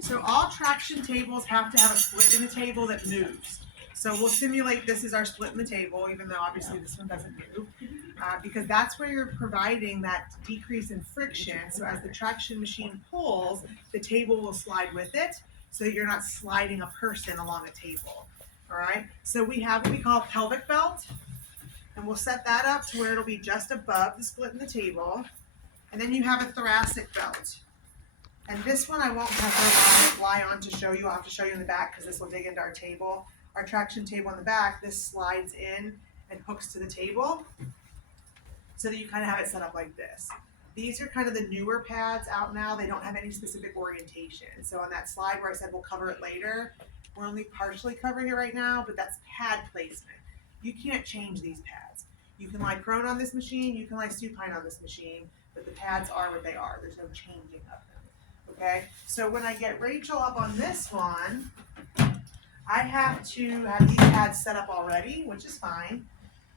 So all traction tables have to have a split in the table that moves. So we'll simulate this is our split in the table, even though obviously this one doesn't move, because that's where you're providing that decrease in friction. So as the traction machine pulls, the table will slide with it, so that you're not sliding a person along a table. All right. So we have what we call a pelvic belt, and we'll set that up to where it'll be just above the split in the table. And then you have a thoracic belt. And this one I won't have her lie on to show you. I'll have to show you in the back because this will dig into our table. Our traction table in the back, this slides in and hooks to the table so that you kind of have it set up like this. These are kind of the newer pads out now. They don't have any specific orientation. So on that slide where I said we'll cover it later, we're only partially covering it right now, but that's pad placement. You can't change these pads. You can lie prone on this machine, you can lie supine on this machine, but the pads are what they are. There's no changing of them. Okay, so when I get Rachel up on this one, I have to have these pads set up already, which is fine.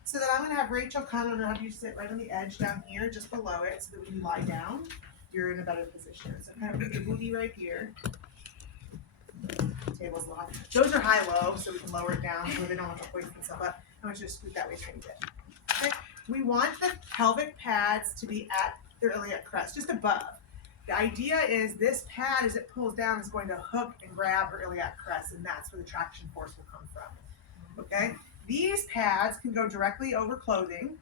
So that I'm going to have Rachel come and have you sit right on the edge down here, just below it, so that when you lie down, you're in a better position. So kind of put your booty right here. The table's low. Those are high-low, so we can lower it down so they don't have to hoist themselves up. I'm going to just scoot that way a tiny bit. Okay, we want the pelvic pads to be at their iliac crest, just above. The idea is this pad, as it pulls down, is going to hook and grab her iliac crest, and that's where the traction force will come from. Okay? These pads can go directly over clothing,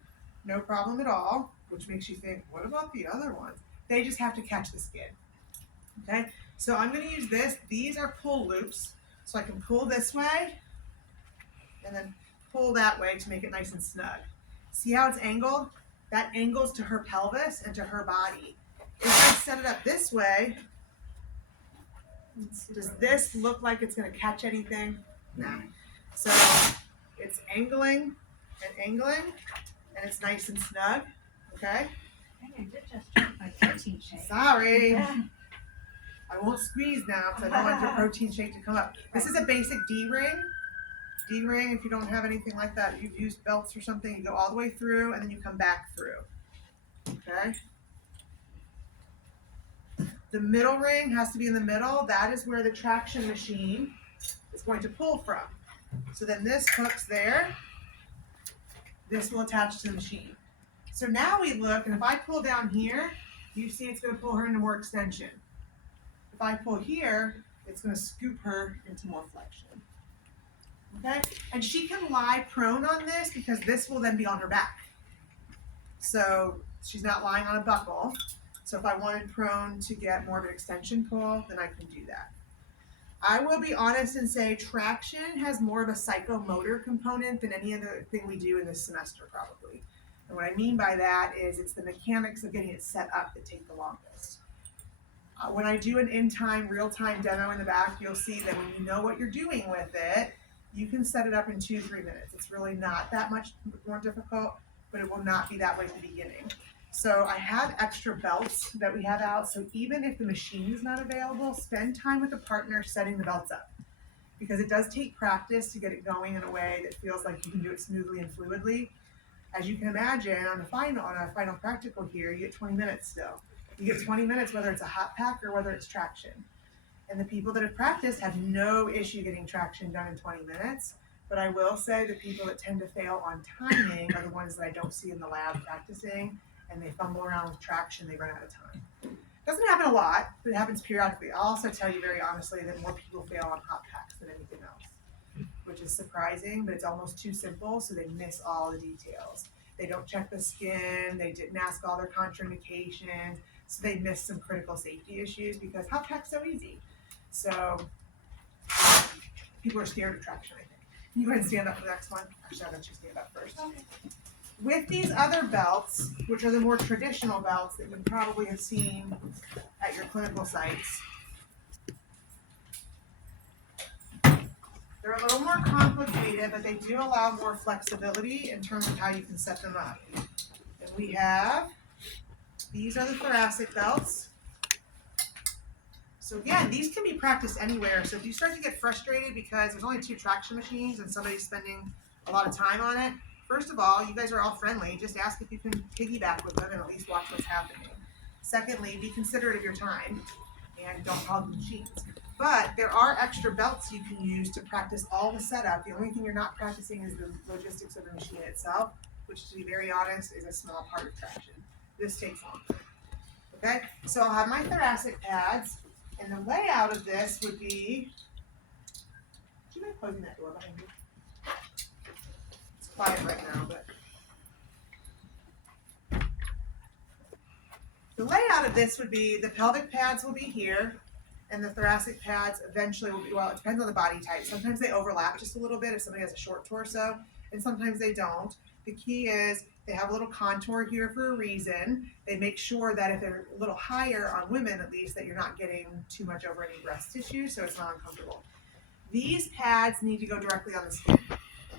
no problem at all, which makes you think, what about the other ones? They just have to catch the skin. Okay? So I'm going to use this. These are pull loops, so I can pull this way and then pull that way to make it nice and snug. See how it's angled? That angles to her pelvis and to her body. If I set it up this way, does this look like it's going to catch anything? No. So it's angling, and it's nice and snug. Okay? I did just drink my protein shake. Sorry. I won't squeeze now because I don't want your protein shake to come up. This is a basic D-ring. D-ring, if you don't have anything like that, you've used belts or something, you go all the way through and then you come back through. Okay? The middle ring has to be in the middle. That is where the traction machine is going to pull from. So then this hooks there. This will attach to the machine. So now we look, and if I pull down here, you see it's going to pull her into more extension. If I pull here, it's going to scoop her into more flexion. Okay? And she can lie prone on this because this will then be on her back. So she's not lying on a buckle. So if I wanted prone to get more of an extension pull, then I can do that. I will be honest and say traction has more of a psychomotor component than any other thing we do in this semester probably. And what I mean by that is it's the mechanics of getting it set up that take the longest. When I do an in-time, real-time demo in the back, you'll see that when you know what you're doing with it, you can set it up in 2-3 minutes. It's really not that much more difficult, but it will not be that way at the beginning. So I have extra belts that we have out. So even if the machine is not available, spend time with a partner setting the belts up. Because it does take practice to get it going in a way that feels like you can do it smoothly and fluidly. As you can imagine, on a final practical here, you get 20 minutes still. You get 20 minutes whether it's a hot pack or whether it's traction. And the people that have practiced have no issue getting traction done in 20 minutes. But I will say the people that tend to fail on timing are the ones that I don't see in the lab practicing. And they fumble around with traction, they run out of time. Doesn't happen a lot, but it happens periodically. I'll also tell you very honestly that more people fail on hot packs than anything else, which is surprising, but it's almost too simple, so they miss all the details. They don't check the skin, they didn't ask all their contraindications, so they miss some critical safety issues because hot pack's so easy. So people are scared of traction, I think. Can you go ahead and stand up for the next one? Actually, I'll let you stand up first. Okay. With these other belts, which are the more traditional belts that you probably have seen at your clinical sites, they're a little more complicated, but they do allow more flexibility in terms of how you can set them up. And we have, these are the thoracic belts. So again, these can be practiced anywhere. So if you start to get frustrated because there's only 2 traction machines and somebody's spending a lot of time on it, first of all, you guys are all friendly. Just ask if you can piggyback with them and at least watch what's happening. Secondly, be considerate of your time and don't hog the machines. But there are extra belts you can use to practice all the setup. The only thing you're not practicing is the logistics of the machine itself, which, to be very honest, is a small part of traction. This takes longer. Okay, so I'll have my thoracic pads, and the layout of this would be. Do you mind closing that door behind you? It's quiet right now, but. The layout of this would be the pelvic pads will be here, and the thoracic pads eventually will be, well, it depends on the body type. Sometimes they overlap just a little bit if somebody has a short torso, and sometimes they don't. The key is they have a little contour here for a reason. They make sure that if they're a little higher on women, at least, that you're not getting too much over any breast tissue, so it's not uncomfortable. These pads need to go directly on the skin.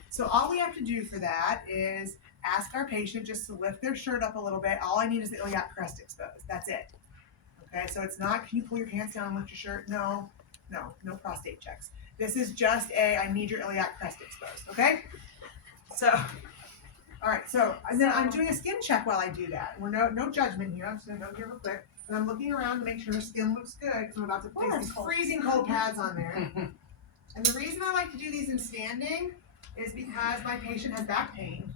So all we have to do for that is ask our patient just to lift their shirt up a little bit. All I need is the iliac crest exposed. That's it. Okay, so it's not, can you pull your pants down and lift your shirt? No prostate checks. This is just I need your iliac crest exposed, okay? So, all right, so and then I'm doing a skin check while I do that. We're no judgment here. I'm just gonna go here real quick. And I'm looking around to make sure her skin looks good because I'm about to place these freezing cold pads on there. And the reason I like to do these in standing is because my patient has back pain.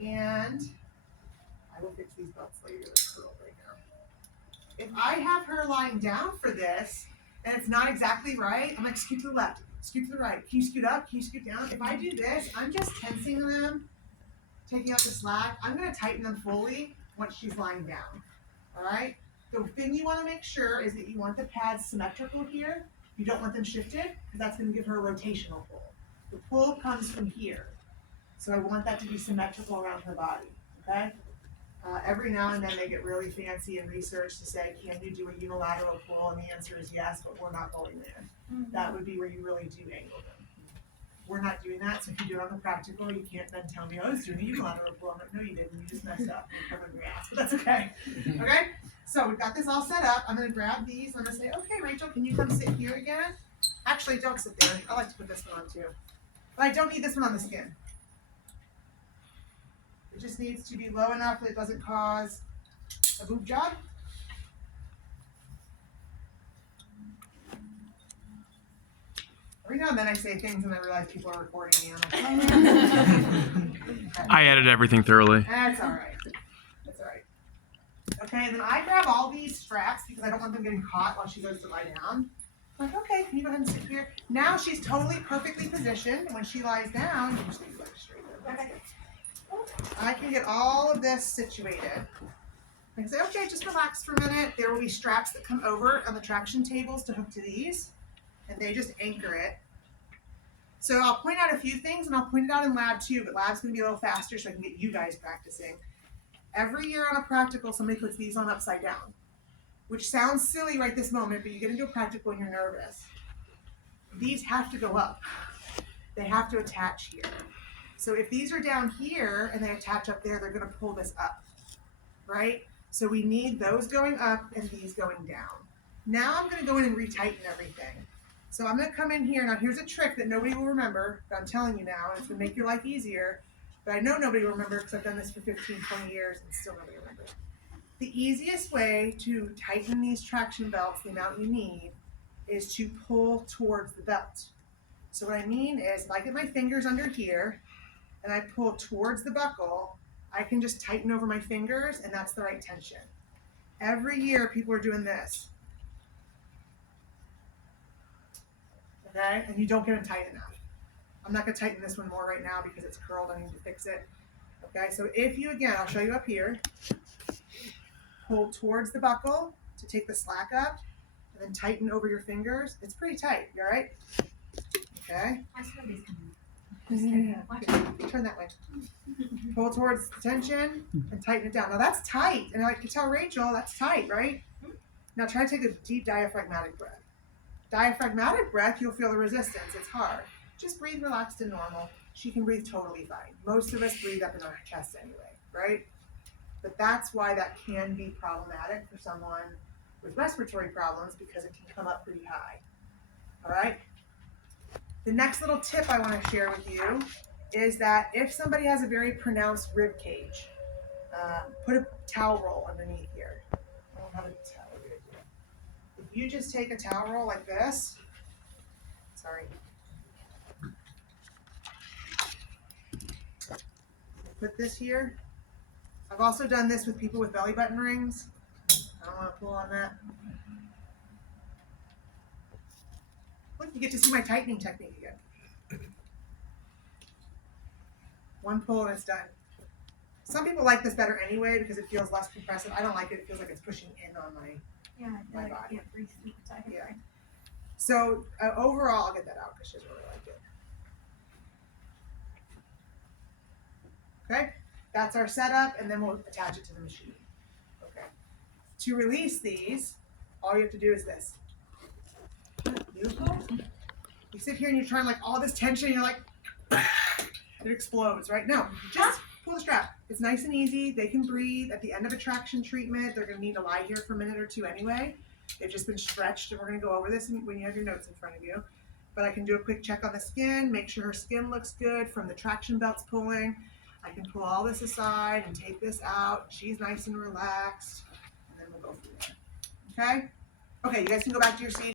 And I will fix these belts later. They're curled right now. If I have her lying down for this, and it's not exactly right, I'm like, scoot to the left, scoot to the right. Can you scoot up? Can you scoot down? If I do this, I'm just tensing them, taking out the slack. I'm going to tighten them fully once she's lying down. All right? The thing you want to make sure is that you want the pads symmetrical here. You don't want them shifted because that's going to give her a rotational pull. The pull comes from here. So I want that to be symmetrical around her body, okay? Every now and then they get really fancy in research to say, can you do a unilateral pull? And the answer is yes, but we're not going there. Mm-hmm. That would be where you really do angle them. We're not doing that, so if you do it on the practical, you can't then tell me, oh, I was doing a unilateral pull. I'm like, no, you didn't. You just messed up. You covered your ass, but that's okay. Okay? So we've got this all set up. I'm going to grab these. I'm going to say, okay, Rachel, can you come sit here again? Actually, don't sit there. I like to put this one on too. But I don't need this one on the skin. It just needs to be low enough that it doesn't cause a boob job. Every now and then I say things and I realize people are recording me. I'm like, oh. I edit everything thoroughly. That's all right. That's all right. Okay, and then I grab all these straps because I don't want them getting caught while she goes to lie down. I'm like, okay, can you go ahead and sit here? Now she's totally perfectly positioned. When she lies down, you just leave your legs straight there. Okay. I can get all of this situated. I can say, okay, just relax for a minute. There will be straps that come over on the traction tables to hook to these, and they just anchor it. So I'll point out a few things, and I'll point it out in lab too, but lab's going to be a little faster so I can get you guys practicing. Every year on a practical, somebody puts these on upside down, which sounds silly right this moment, but you get into a practical and you're nervous. These have to go up. They have to attach here. So if these are down here and they attach up there, they're going to pull this up, right? So we need those going up and these going down. Now I'm going to go in and retighten everything. So I'm going to come in here. Now here's a trick that nobody will remember, but I'm telling you now, and it's going to make your life easier. But I know nobody will remember because I've done this for 15, 20 years and still nobody remembers. The easiest way to tighten these traction belts, the amount you need, is to pull towards the belt. So what I mean is if I get my fingers under here, and I pull towards the buckle, I can just tighten over my fingers, and that's the right tension. Every year, people are doing this. Okay? And you don't get them tight enough. I'm not going to tighten this one more right now because it's curled. I need to fix it. Okay? So if you, again, I'll show you up here. Pull towards the buckle to take the slack up, and then tighten over your fingers. It's pretty tight. You all right? Okay? I smell these coming. Yeah. Turn that way. Pull towards the tension and tighten it down. Now that's tight. And I can tell Rachel that's tight, right? Now try to take a deep diaphragmatic breath. Diaphragmatic breath, you'll feel the resistance. It's hard. Just breathe relaxed and normal. She can breathe totally fine. Most of us breathe up in our chest anyway, right? But that's why that can be problematic for someone with respiratory problems because it can come up pretty high. All right? The next little tip I want to share with you is that if somebody has a very pronounced rib cage, put a towel roll underneath here. I don't have a towel here. If you just take a towel roll like this put this here. I've also done this with people with belly button rings. I don't want to pull on that. Look, you get to see my tightening technique again. One pull and it's done. Some people like this better anyway because it feels less compressive. I don't like it. It feels like it's pushing in on my. Yeah, I feel My like body. it breathes deep inside her Yeah. brain. So overall, I'll get that out because she doesn't really like it. Okay, that's our setup, and then we'll attach it to the machine. Okay. To release these, all you have to do is this. You sit here and you're trying like all this tension, and you're like, it explodes, right? No, just pull the strap. It's nice and easy. They can breathe. At the end of a traction treatment, they're going to need to lie here for a minute or two anyway. They've just been stretched, and we're going to go over this when you have your notes in front of you. But I can do a quick check on the skin, make sure her skin looks good from the traction belts pulling. I can pull all this aside and take this out. She's nice and relaxed, and then we'll go from there. Okay? Okay, you guys can go back to your seat.